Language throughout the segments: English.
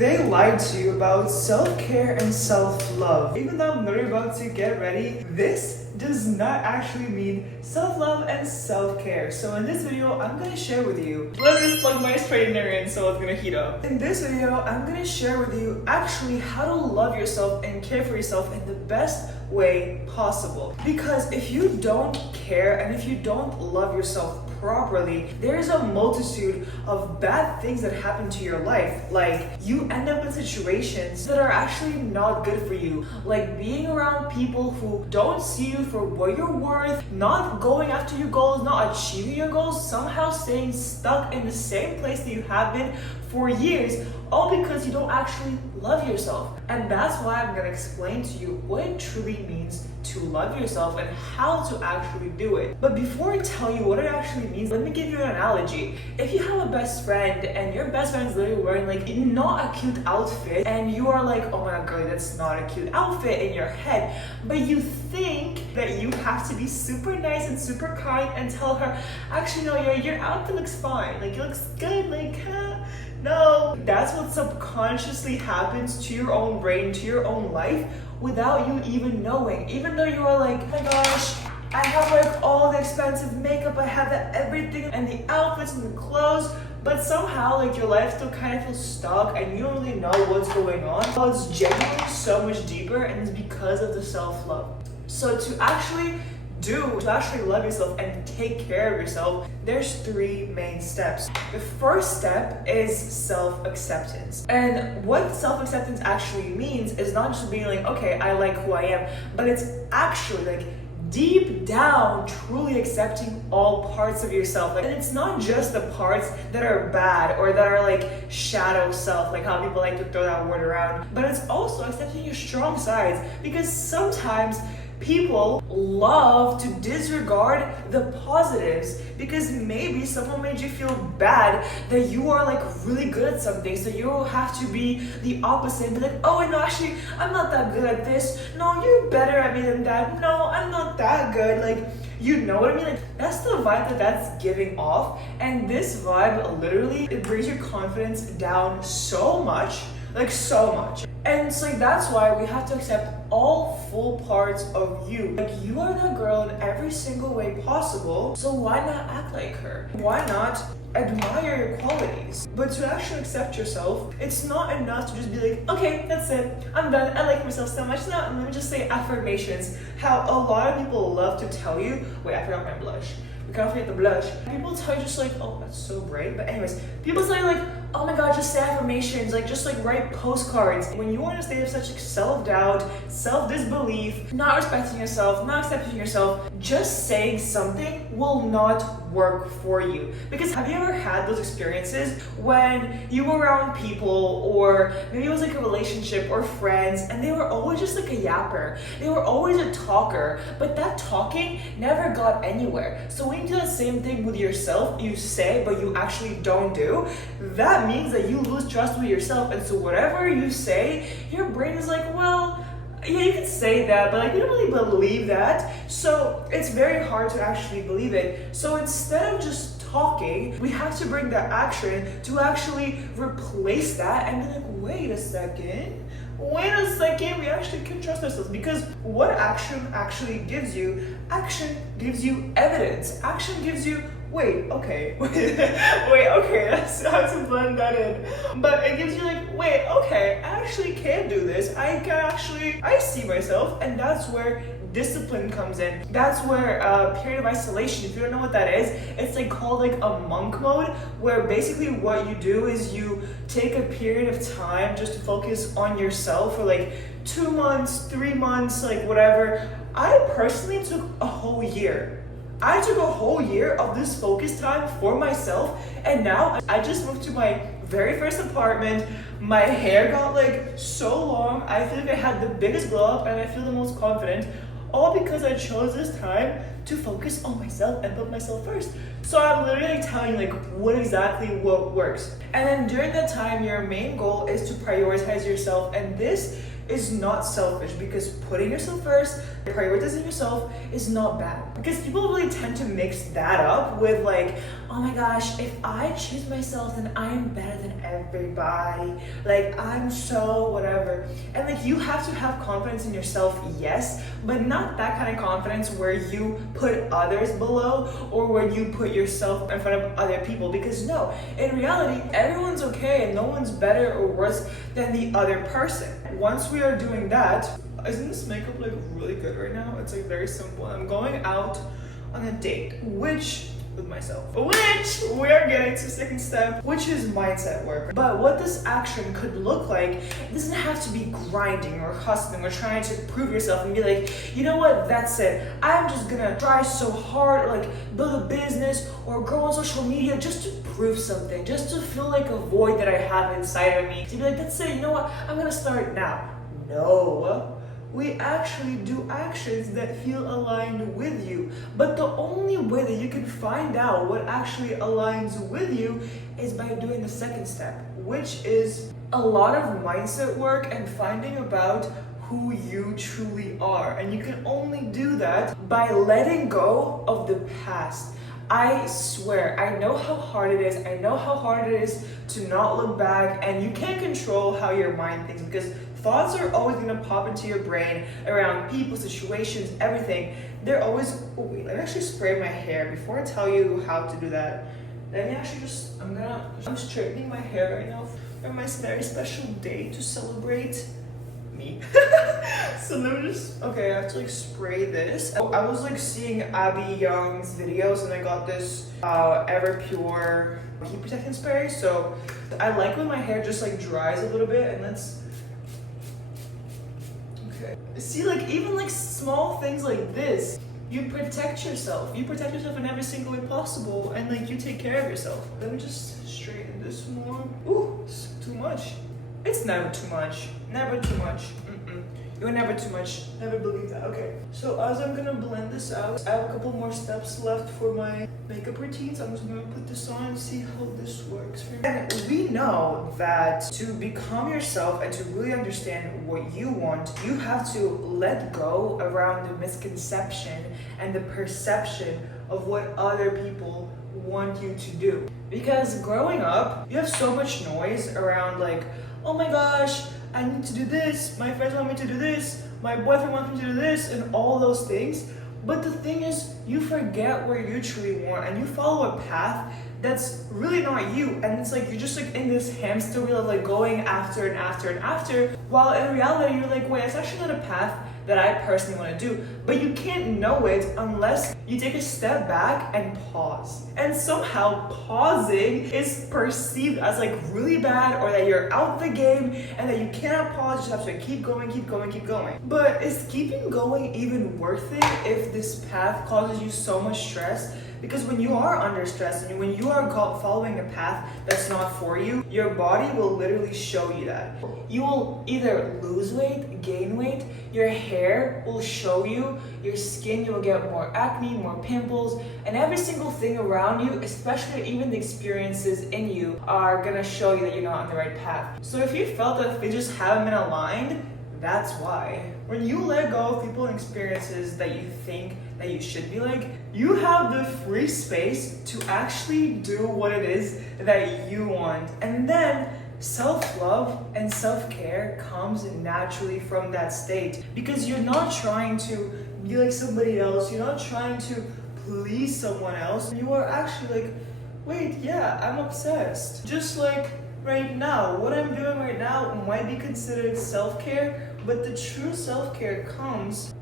they lied to you about self-care and self-love. Even though I'm literally about to get ready, this does not actually mean self-love and self-care. So in this video, I'm gonna share with you, let me just plug my straightener in so it's gonna heat up. In this video, I'm gonna share with you actually how to love yourself and care for yourself in the best way possible. Because if you don't care and if you don't love yourself properly, there's a multitude of bad things that happen to your life. Like, you end up in situations that are actually not good for you. Like being around people who don't see you for what you're worth, not going after your goals, not achieving your goals, somehow staying stuck in the same place that you have been for years, all because you don't actually love yourself. And that's why I'm gonna explain to you what it truly means to love yourself and how to actually do it. But before I tell you what it actually means, let me give you an analogy. If you have a best friend and your best friend is literally wearing like not a cute outfit, and you are like, oh my god, girl, that's not a cute outfit in your head, but you think that you have to be super nice and super kind and tell her, actually no, your outfit looks fine, like it looks good, like no. That's what subconsciously happens to your own brain, to your own life, without you even knowing. Even though you are like, oh my gosh, I have like all the expensive makeup, I have everything and the outfits and the clothes, but somehow like your life still kind of feels stuck and you don't really know what's going on. Well, it's genuinely so much deeper, and it's because of the self-love. So to actually love yourself and take care of yourself, there's 3 main steps. The first step is self-acceptance. And what self-acceptance actually means is not just being like, okay, I like who I am, but it's actually like deep down truly accepting all parts of yourself. And it's not just the parts that are bad or that are like shadow self, like how people like to throw that word around, but it's also accepting your strong sides. Because sometimes people love to disregard the positives because maybe someone made you feel bad that you are like really good at something, so you have to be the opposite and be like, oh no, actually I'm not that good at this, no, you're better at me than that, no, I'm not that good, like, you know what I mean? Like, that's the vibe that's giving off, and this vibe literally, it brings your confidence down so much, like so much. And it's like, that's why we have to accept all full parts of you. Like, you are that girl in every single way possible, so why not act like her? Why not admire your qualities? But to actually accept yourself, it's not enough to just be like, okay, that's it, I'm done, I like myself so much now, let me just say affirmations. How a lot of people love to tell you, wait, I forgot my blush. We can't forget the blush. People tell you just like, oh, that's so bright. But anyways, people tell you like, oh my god, just say affirmations, like just like write postcards. When you are in a state of such self-doubt, self-disbelief, not respecting yourself, not accepting yourself, just saying something will not work for you. Because have you ever had those experiences when you were around people, or maybe it was like a relationship or friends, and they were always just like a yapper, they were always a talker, but that talking never got anywhere. So when you do the same thing with yourself, you say but you actually don't do, that means that you lose trust with yourself. And so whatever you say, your brain is like, well, yeah, you can say that, but like, you don't really believe that, so it's very hard to actually believe it. So instead of just talking, we have to bring the action to actually replace that and be like, wait a second, we actually can trust ourselves. Because what action actually gives you? Action gives you evidence. Action gives you, wait, okay, let's have to blend that in. But it gives you like, wait, okay, I actually can do this. I see myself, and that's where discipline comes in. That's where a period of isolation, if you don't know what that is, it's like called like a monk mode, where basically what you do is you take a period of time just to focus on yourself for like 2 months, 3 months, like whatever. I personally took a whole year. I took a whole year of this focus time for myself, and now I just moved to my very first apartment. My hair got like so long. I feel like I had the biggest glow up and I feel the most confident, all because I chose this time to focus on myself and put myself first. So I'm literally telling you like what works. And then during that time, your main goal is to prioritize yourself, and this is not selfish, because putting yourself first, prioritizing yourself is not bad. Because people really tend to mix that up with like, oh my gosh, if I choose myself, then I am better than everybody. Like, I'm so whatever. And like, you have to have confidence in yourself, yes, but not that kind of confidence where you put others below or when you put yourself in front of other people. Because no, in reality, everyone's okay and no one's better or worse than the other person. Once we are doing that, isn't this makeup like really good right now? It's like very simple. I'm going out on a date, with myself, which we are getting to the second step, which is mindset work. But what this action could look like, it doesn't have to be grinding or hustling or trying to prove yourself and be like, you know what, that's it, I'm just gonna try so hard, or like build a business or grow on social media just to prove something, just to fill like a void that I have inside of me, to be like, that's it, you know what, I'm gonna start now. No, we actually do actions that feel aligned with you. But the only way that you can find out what actually aligns with you is by doing the second step, which is a lot of mindset work and finding about who you truly are. And you can only do that by letting go of the past. I swear, I know how hard it is. I know how hard it is to not look back, and you can't control how your mind thinks, because thoughts are always gonna pop into your brain around people, situations, everything. They're always, oh wait, let me actually spray my hair before I tell you how to do that. Let me actually I'm straightening my hair right now for my very special day to celebrate me. So let me okay, I have to like spray this. I was like seeing Abby Young's videos and I got this Ever Pure heat protectant spray. So I like when my hair just like dries a little bit, and okay. See, like even like small things like this, you protect yourself. You protect yourself in every single way possible, and like you take care of yourself. Let me just straighten this more. Ooh, it's too much. It's never too much. Never too much. You're never too much. Never believe that. Okay. So as I'm gonna blend this out, I have a couple more steps left for my makeup routine. So I'm just gonna put this on and see how this works for me. And we know that to become yourself and to really understand what you want, you have to let go around the misconception and the perception of what other people want you to do. Because growing up, you have so much noise around like, oh my gosh, I need to do this, my friends want me to do this, my boyfriend wants me to do this, and all those things. But the thing is, you forget where you truly want, and you follow a path that's really not you. And it's like, you're just like in this hamster wheel of like going after and after and after, while in reality, you're like, wait, it's actually not a path that I personally want to do. But you can't know it unless you take a step back and pause. And somehow pausing is perceived as like really bad, or that you're out the game and that you cannot pause, you just have to keep going, keep going, keep going. But is keeping going even worth it if this path causes you so much stress? Because when you are under stress and when you are following a path that's not for you, your body will literally show you that. You will either lose weight, gain weight, your hair will show you, your skin, you will get more acne, more pimples, and every single thing around you, especially even the experiences in you, are gonna show you that you're not on the right path. So if you felt that things just haven't been aligned, that's why. When you let go of people and experiences that you think that you should be like, you have the free space to actually do what it is that you want. And then self-love and self-care comes naturally from that state, because you're not trying to be like somebody else, you're not trying to please someone else. You are actually like, wait, yeah, I'm obsessed. Just like right now, what I'm doing right now might be considered self-care, but the true self-care comes,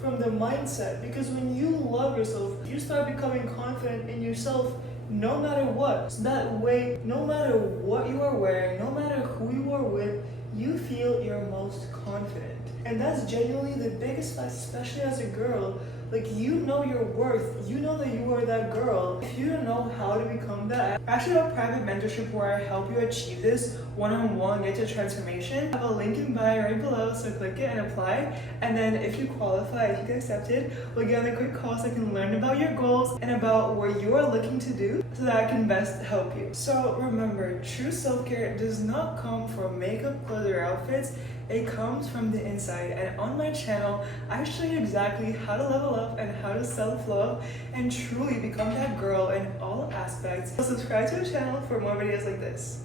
from the mindset. Because when you love yourself, you start becoming confident in yourself no matter what. So that way, no matter what you are wearing, no matter who you are with, you feel your most confident. And that's genuinely the biggest fact, especially as a girl. Like, you know your worth. You know that you are that girl. If you don't know how to become that, I actually have a private mentorship where I help you achieve this one-on-one, get your transformation. I have a link in bio right below, so click it and apply. And then if you qualify, if you get accepted, we'll get on a quick call so I can learn about your goals and about what you are looking to do so that I can best help you. So remember, true self-care does not come from makeup, clothes, or outfits. It comes from the inside, and on my channel I show you exactly how to level up and how to self-love and truly become that girl in all aspects. So subscribe to the channel for more videos like this.